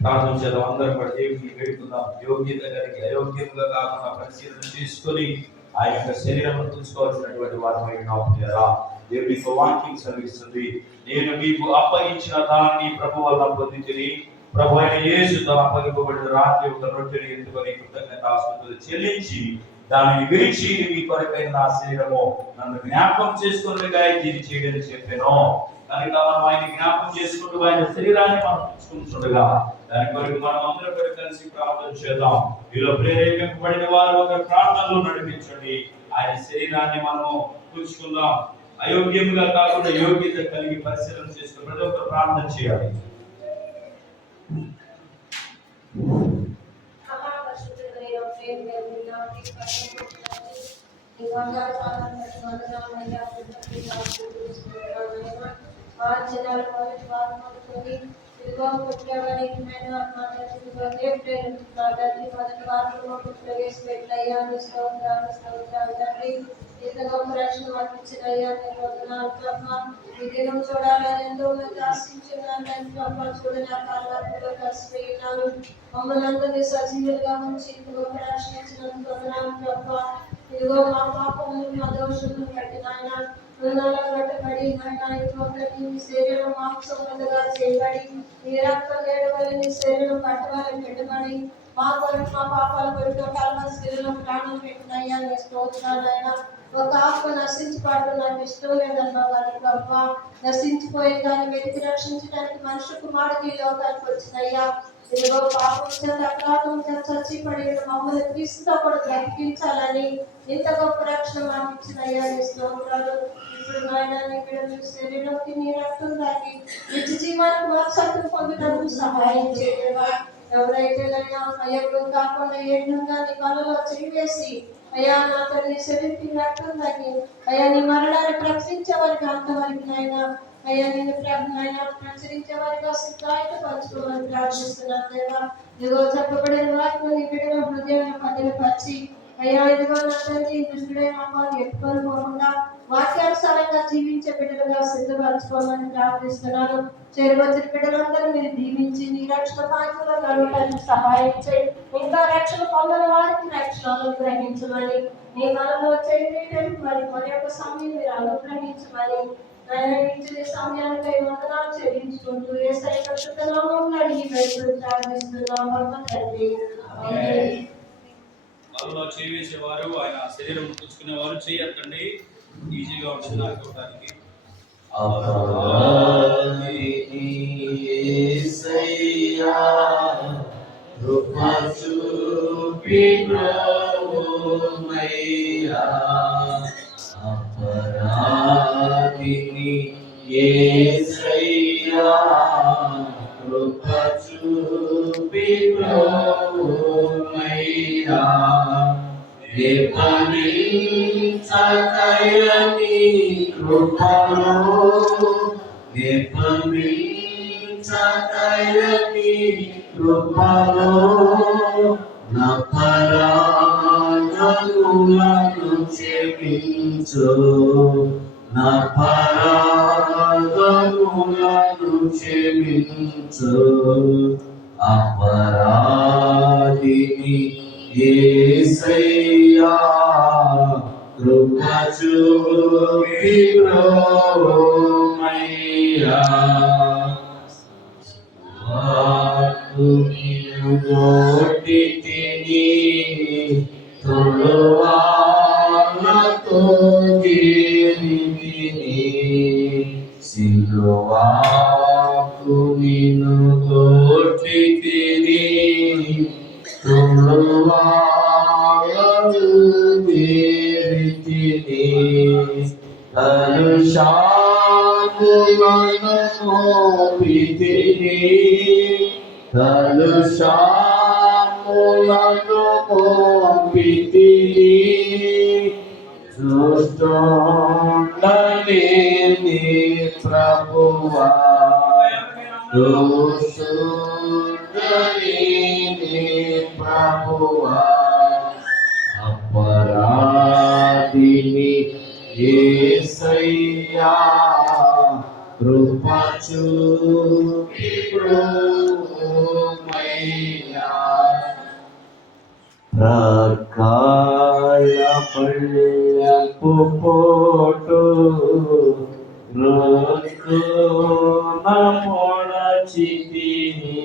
ప్రార్థన చేద్దాం. అందరం కూడా దేవుడికి వేడుకుందాం. యోగ్యత కలిగి అయోగ్యంగా కాకుండా పరిశీలన చేసుకొని ఆ యొక్క శరీరం ఉంచుకోవాల్సినటువంటి వారమై ఉన్నాం. దేవుడి యొక్క వాక్యం సెలవిస్తుంది, నేను మీకు అప్పగించిన దాన్ని ప్రభు వల్ల పొందితిని. ప్రభు అయిన యేసుతో అప్పగింపబడిన రాత్రి ఒక రొట్టెని ఎత్తుకొని కృతజ్ఞతాస్తుతులు చెల్లించి దానిని విరిచి, మీ కొరకైన నా శరీరము నన్ను జ్ఞాపకం చేసుకున్నట్టుగా ఇది చేయడం చెప్పాను. కనుక మనం ఆయన జ్ఞాపకం చేసుకుంటూ ఆయన శరీరాన్ని మనం చూసుకుంటుండగా దాని కొరకు మనం అందరం కూడా కలిసి ప్రార్థన చేద్దాం. మీలో ప్రేరేపింపబడిన వారు ఒక ప్రార్థనలో నడిపించండి. ఆయన శరీరాన్ని మనము చూసుకుందాం. అయోగ్యంగా కాకుండా యోగ్యత కలిగి పరిశీలన చేసుకుని ప్రతి ఒక్కరు ప్రార్థన చేయాలి. మమ్మల్ని సజీవులుగా ఉంచి రక్షించినందుకు ఇదిగో మా పాపములు మా దోషములు బట్టి నాయన కట్టబడి నీ శరీరం మాంసములుగా చేయబడి నీ రక్తం వేడవలి నీ శరీరం కట్టవలని పెట్టబడి మా కొరకు మా పాపాల కొరకు కల్వరి శరీరం ప్రాణం పెట్టినయ్యా నీ స్తోత్రాలైనా. ఒక ఆత్మ నశించిపాటు నాకు ఇష్టం లేదన్నా కానీ గొప్ప నశించిపోయి దాన్ని వెతికి రక్షించడానికి మనుషు కుమారుడు ఈ లోకానికి వచ్చినయ్యా. ఇదిగో పాపం చేత అపరాధం చేత చచ్చిపడి మమ్మల్ని క్రీస్తుతో కూడా బ్రతికించాలని ఇంత గొప్ప రక్షణ మాకు ఇచ్చినయ్యా నీ స్తోత్రాలు. ఇప్పుడు నాయన నీ బిడ్డల శరీరంకి నీ రక్తం తాకి నిత్య జీవానికి వారసత్వం పొందడానికి సహాయం చేయవా. ఎవరైతే అయ్యప్పుడు కాకుండా ఏడుగా నీ కళ్ళలో చేసి అయ్యా నా తల్లి శరీరం రక్తం తాకి అయ్యా నీ మరణాన్ని ప్రకటించే వారికి అంతవరకు నాయన అయ్యా నేను నాయన ప్రచురించే వారిగా సిద్ధాయిత పంచుకోవాలని ప్రార్థిస్తున్నాను దేవా. ఇదిగో చెప్పబడిన వాటిని నీ బిడ్డల హృదయం పదిలపరిచి అయ్యా ఇదిగో నా తల్లి దుష్టుడైన అమ్మాయిని ఎత్తుకొని పోకుండా వాక్యానుసారంగా జీవించే బిడ్డలుగా సిద్ధపరచుకోవాలని ప్రార్థిస్తున్నాను. చేరువచ్చిన బిడ్డలందరూ మీరు దీవించి నీ రక్షణ భాగ్యంలో కలగడానికి సహాయం చేయి. ఇంకా రక్షణ పొందిన వారికి రక్షణ అనుగ్రహించమని నీ మనలో చేయడానికి మరి యొక్క సమయం మీరు అనుగ్రహించమని ఇచ్చిన సమయానికి వందనాలు చెల్లించుకుంటూ యేసయ్య పరిశుద్ధ నామములో అడిగి ప్రార్థిస్తున్నాము తండ్రి. వాళ్ళలో చేసేవారు ఆయన శరీరం పుచ్చుకునేవారు చేయొద్దండి, ఈజీగా ఉంటుంది అనుకోవడానికి. అపరాధిని యేసయ్యా కృప చూపి బ్రోవయ్యా. నిపమించకయని కృపలో నిపమించకయని కృపలో నపరాధములను క్షమించు నపరాధములను క్షమించు. అపరాధిని యేసయ్యా కృప చూపి బ్రోవయ్యా. గోటితిని తొలువాలతో జీవితిని సిలువాకు నిన్ను గోటితిని తొలువాలతో జీవితిని కలుషాములను మోపితిని కలుషాములను మోపితిని దోషుండలేని ప్రభువా దోషుండలేని ప్రభువా. అపరాధిని యేసయ్యా కృప చూపి బ్రోవయ్యా. రకాయ పళ్ళపు పోటు రుక్కున పొడచితిని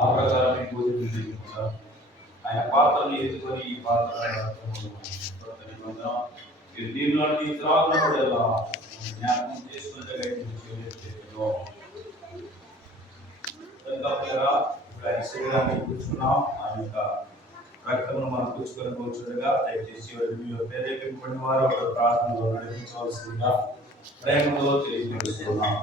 ఆ ప్రకారం ఆయన పాత్రను ఎత్తుకొని ఈ పాత్ర మీరు దీనిలో త్రాగునప్పుడు ఎలా జ్ఞాపకం చేసుకుంటే ఇప్పుడు ఆయన శరీరాన్ని కూర్చున్నాం ఆ యొక్క రక్తమును మనం కూర్చుకొని కూర్చుండగా దయచేసి మీరు ప్రేరేపింపబడిన వారు ఒక ప్రార్థనలో నడిపించవలసిందిగా ప్రేమలో తెలియజేస్తున్నాం.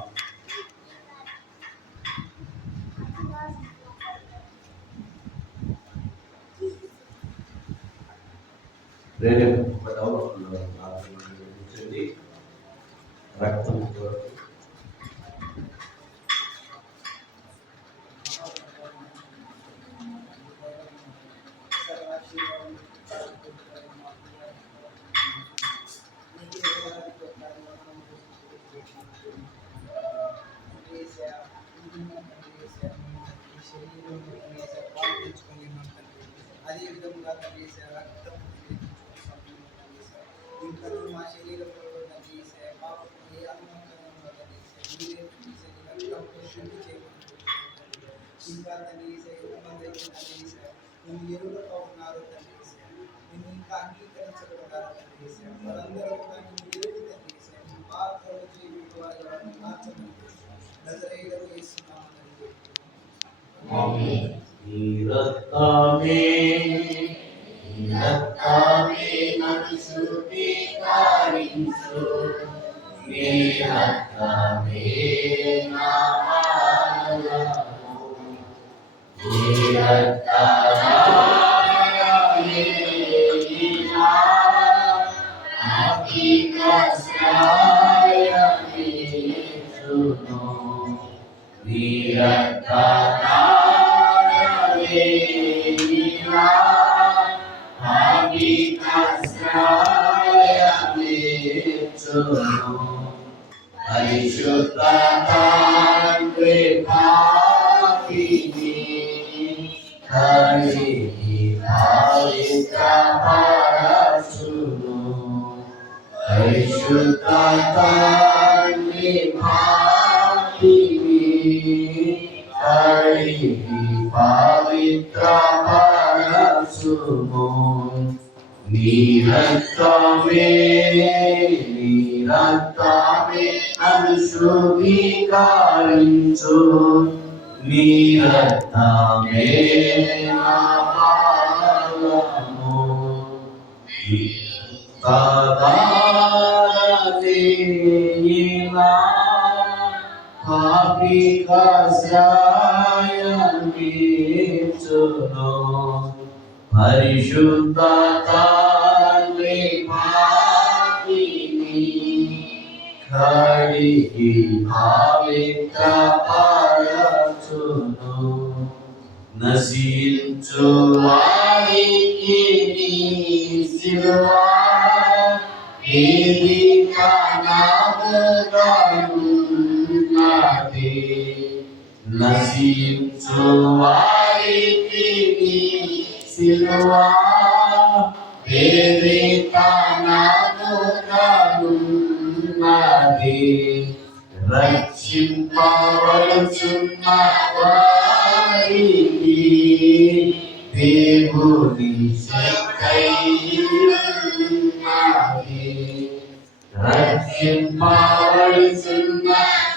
రక్తం అదే విధంగా రక్తం ఇంకా మా శరీరంలో పాపం ఏ అనుమతి రక్తం శుద్ధి చేయబడుతుంది. ఇంకా తండ్రి మేము ఎరువులుగా ఉన్నారు తండ్రి, మేము ఇంకా అంగీకరించబడ్డారు తండ్రి, వారందరూ కూడా మేము ఎరువు తండ్రి పాత్రలు చేయడం ద్వారా మార్చమని నజరేయుడకు ఇస్తున్నాము తండ్రి. రక్తమే నన్ను శుద్ధీకరించు, నీ రక్తమే నా ఆలయము, నీ రక్తమే నా అతిక్రమణించును, నీ రక్తమే నా పరిశుద్ధ తండ్రి పాపిని కడిగి పవిత్రపరచును, పరిశుద్ధ తండ్రి పాపిని కడిగి పవిత్రపరచును, నీ రక్తమే నన్ను శుద్ధీకరించు, నీ రక్తమే నా పాలము, పాపి కసాయమిచ్చును, పరిశుద్ధ తండ్రి పాపిని కడిగి పవిత్రపరచును, నశించు వారికి నీ శిలువ ఏది కనబడుతున్నది, నశించు వారికి నీ శిలువ ఏది కనబడుతున్నది, రక్షింపవలసిన వారికి దేవుని శక్తి రక్షింపవలసిన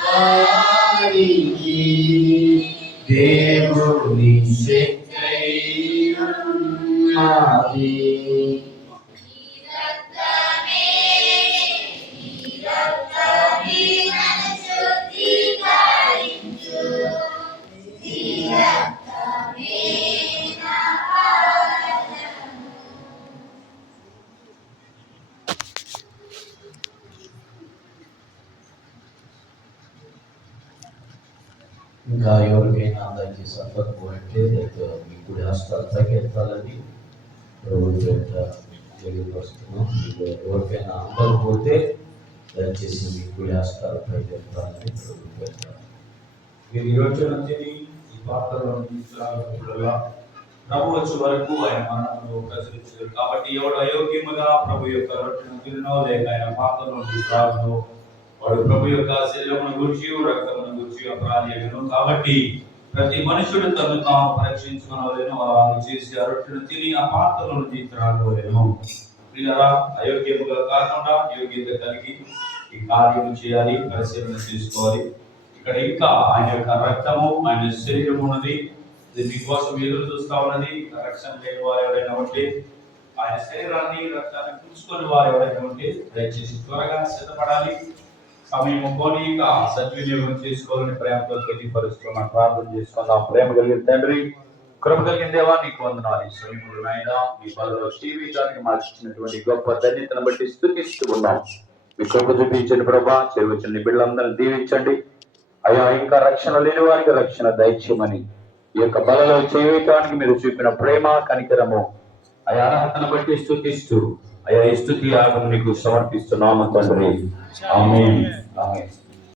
వారికి దేవుని శక్తి ఉన్నది. ఇంకా ఎవరికైనా దయచేసి సంపర్కం అంటే మీ కుడి హస్తాలు తగ్గించాలని ప్రభుత్వం తెలియపరుస్తున్నాం. మీకు ఎవరికైనా అందరూ పోతే దయచేసి మీ కుడి హస్తాలు తగ్గించాలని ప్రభుత్వం. మీరు ఈ రోజు నుంచి ఈ పాత్రలో ప్రభు వచ్చే వరకు ఆయన మరణంలో ప్రచురించారు కాబట్టి ఎవడు అయోగ్యముగా ప్రభు యొక్క రొట్టెను తినో లేక ఆయన పాత్రలో త్రాగునో వాడు ప్రభు యొక్క శరీరమును గురించి రక్తమును గురించి అపరాధీయులను. కాబట్టి ప్రతి మనుషుడు తను తాను పరీక్షించుకునవలేను, అలాగే చేసి ఆ రొట్టెను తిని ఆ పాత్రలో నుంచి త్రాగవలేను. పిల్లరా, అయోగ్యముగా కాకుండా యోగ్యత కలిగి ఈ కార్యము చేయాలి, పరిశీలన చేసుకోవాలి. ఇక్కడ ఇంకా ఆయన యొక్క రక్తము, ఆయన శరీరం ఉన్నది, ఇది మీకోసం ఎదురు చూస్తా ఉన్నది. రక్షణ లేని వారు ఎవరైనా ఉంటే, ఆయన శరీరాన్ని రక్తాన్ని పుచ్చుకొని వారు ఎవరైనా ఉంటే దయచేసి త్వరగా సిద్ధపడాలి. సమయం పోనీక సద్వినియోగం చేసుకోవాలని ప్రేమతో తెలియపరుస్తున్నాం. ప్రార్థన చేసుకుందాం. ప్రేమ కలిగిన తండ్రి, కృప కలిగిన దేవా, నీకు వందనాలు. ఈ సమయంలో నాయన మీ బలలో జీవితానికి మార్చినటువంటి గొప్ప ధన్యతను బట్టి స్తుతిస్తూ ఉన్నాం. మీ కృప చూపించండి ప్రభా. చెరువచ్చిన బిడ్డలందరినీ దీవించండి అయ్యా. ఇంకా రక్షణ లేని వారికి రక్షణ దయచేయమని, ఈ యొక్క బలలో జీవితానికి మీరు చూపిన ప్రేమ కనికరము అయా అర్హతను బట్టి స్తుతిస్తూ అయా ఈ స్తుతి యాగం నీకు సమర్పిస్తున్నాము తండ్రి. ఆమేన్. ఆమేన్.